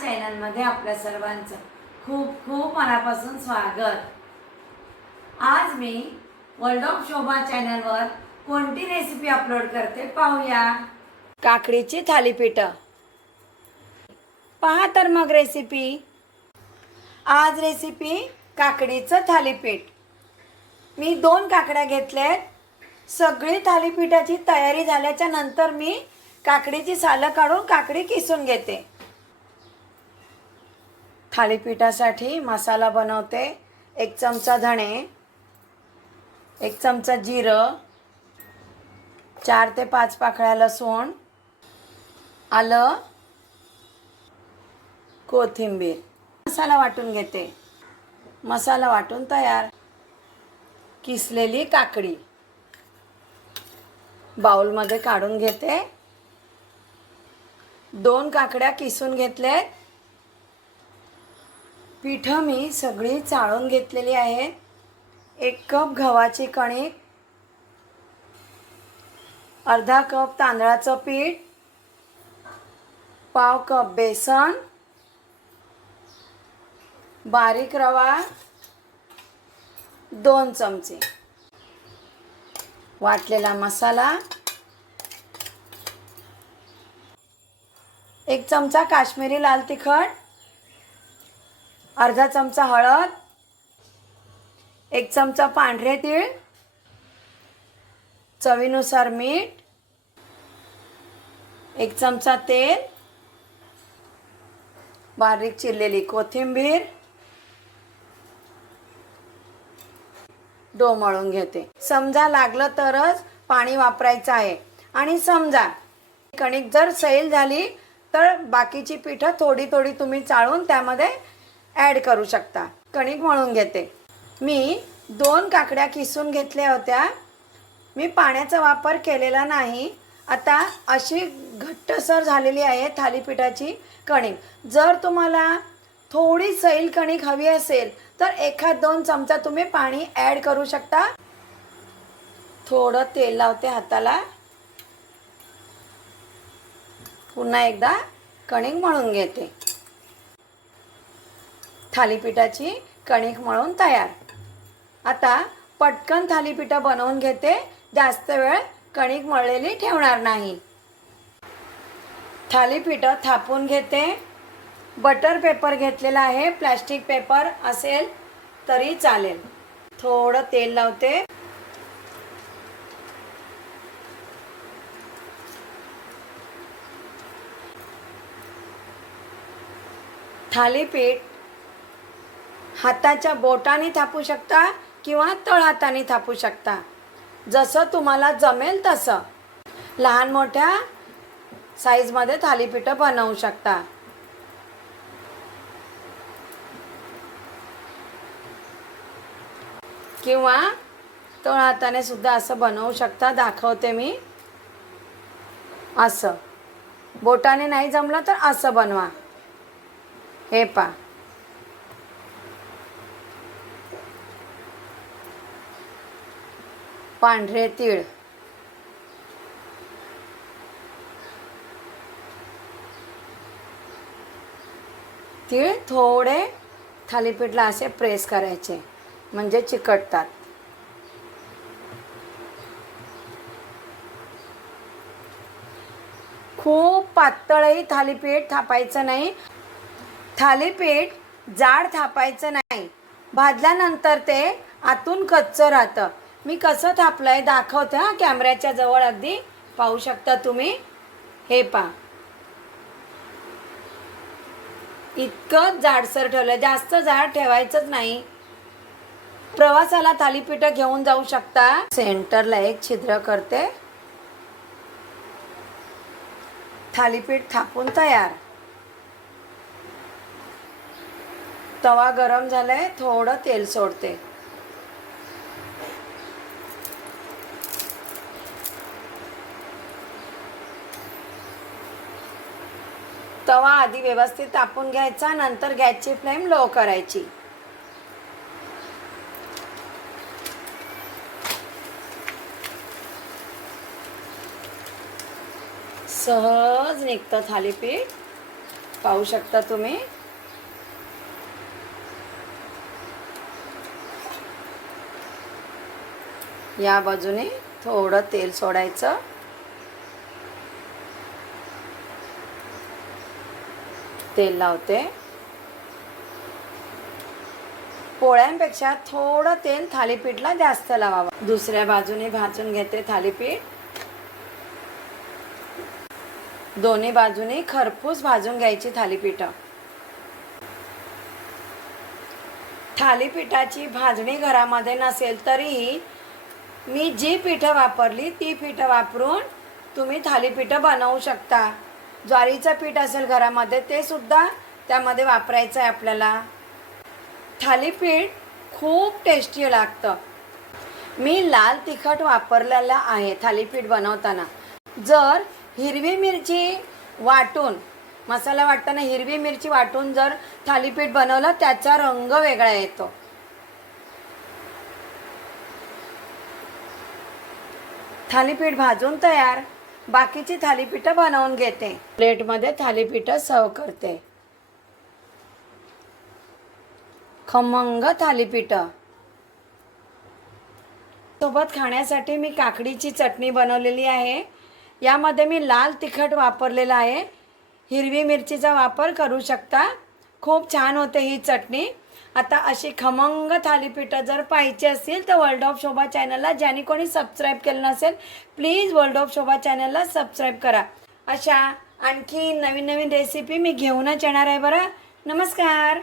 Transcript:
चॅनलमध्ये आपल्या सर्वांचं खूप खूप मनापासून स्वागत. आज मी वर्ल्ड ऑफ शोभा चॅनलवर कोणती रेसिपी अपलोड करते पाहूया. काकडीची थालीपीठं. पहा तर मग रेसिपी आज रेसिपी काकडीचं थालीपीठ. मी दोन काकड्या घेतल्यात. सगळी थालीपीठाची तयारी झाल्याच्यानंतर मी काकडीची सालं काढून काकडी किसून घेते. थालीपीठासाठी मसाला बनवते. एक चमचा धणे एक चमचा जिरं चार ते पाच पाकळ्या लसूण आलं कोथिंबीर. मसाला वाटून घेते. मसाला वाटून तयार. किसलेली काकडी. बाउलमध्ये काढून घेते. दोन काकड्या किसून घेतले पिठं मी सगळी चाळून घेतलेली आहे. एक कप गव्हाची कणिक अर्धा कप तांदळाचं पीठ पाव कप बेसन बारीक रवा दोन चमचे. वाटलेला मसाला एक चमचा काश्मीरी लाल तिखट अर्धा चमचा हळद एक चमचा पांढरे तीळ चवीनुसार मीठ एक चमचा तेल बारीक चिरलेली कोथिंबीर डो मळून घेते. समजा लागलं तरच पाणी वापरायचं आहे. आणि समजा कणिक जर सैल झाली तर बाकीची पिठं थोडी थोडी तुम्ही चाळून त्यामध्ये ॲड करू शकता. कणिक मळून घेते. मी दोन काकड्या किसून घेतल्या होत्या. मी पाण्याचा वापर केलेला नाही. आता अशी घट्टसर झालेली आहे थालीपीठाची कणिक. जर तुम्हाला थोडी सैल कणिक हवी असेल तर एखाद दोन चमचा तुम्ही पाणी ॲड करू शकता. थोडं तेल लावते हाताला. पुन्हा एकदा कणिक मळून घेते. थालीपीठाची कणिक मळून तयार. आता पटकन थालीपीठं बनवून घेते जास्त वेळ कणिक मळलेली ठेवणार नाही. थालीपीठं थापून घेते. बटर पेपर घेतलेला आहे प्लॅस्टिक पेपर असेल तरी चालेल. थोडं तेल लावते. थालीपीठ हाताच्या बोटाने थापू शकता किंवा तळहाताने थापू शकता. जसं तुम्हाला जमेल तसं. लहान मोठ्या साईजमध्ये थालीपीठं बनवू शकता. किंवा तळहाताने सुद्धा असं बनवू शकता. दाखवते मी. असं. बोटाने नाही जमलं तर असं बनवा. हे पा पांढरे तीळ. तीळ थोडे थालीपीठला असे प्रेस करायचे म्हणजे चिकटतात. खूप पातळही थालीपीठ थापायचं नाही. थालीपीठ जाड थापायचं नाही. भाजल्यानंतर ते आतून कच्चं राहतं. मी कसं थापलंय दाखवते हा कॅमेऱ्याच्या जवळ अगदी. पाहू शकता तुम्ही? हे पा इतकं जाडसर ठेवलं जास्त जाड ठेवायचंच नाही. प्रवासाला थालीपीठं घेऊन जाऊ शकता. सेंटरला एक छिद्र करते. थालीपीठ थापून तयार. तवा गरम झालाय थोडं तेल सोडते. तवा आधी व्यवस्थित तापून घ्यायचा नंतर गॅसची फ्लेम लो करायची. सहज निघतं थालीपीठ. पाहू शकता तुम्ही. या बाजूने थोडं तेल सोडायचं. तेल लावते. पोळ्यांपेक्षा थोडं तेल थालीपीठला जास्त लावावं. दुसऱ्या बाजूने भाजून घेते थालीपीठ. दोन्ही बाजूने खरपूस भाजून घ्यायची थालीपीठं. थालीपीठाची भाजणी घरामध्ये नसेल तरीही मी जी पिठं वापरली ती पिठं वापरून तुम्ही थालीपीठं बनवू शकता. ज्वारीचं पीठ असेल घरामध्ये ते सुद्धा त्यामध्ये वापरायचं आहे आपल्याला. थालीपीठ खूप टेस्टी लागतं. मी लाल तिखट वापरलेलं आहे थालीपीठ बनवताना. जर हिरवी मिरची वाटून मसाला वाटताना हिरवी मिरची वाटून जर थालीपीठ बनवलं त्याचा रंग वेगळा येतो. थालीपीठ भाजून तयार. बाकीची थालीपीठं बनवून घेते. प्लेटमध्ये थालीपीठं सर्व करते. खमंग थालीपीठं. सोबत खाण्यासाठी मी काकडीची चटणी बनवलेली आहे. यामध्ये मी लाल तिखट वापरलेलं आहे. हिरवी मिरचीचा वापर करू शकता. खूप छान होते ही चटणी. आता अशी खमंग थालीपीठं जर पाहिजे असतील तर वर्ल्ड ऑफ शोभा चॅनलला ज्याने कोणी सबस्क्राईब केलं नसेल प्लीज वर्ल्ड ऑफ शोभा चॅनलला सबस्क्राईब करा. अशा आणखी नवीन नवीन रेसिपी मी घेऊनच येणार आहे बरं. नमस्कार.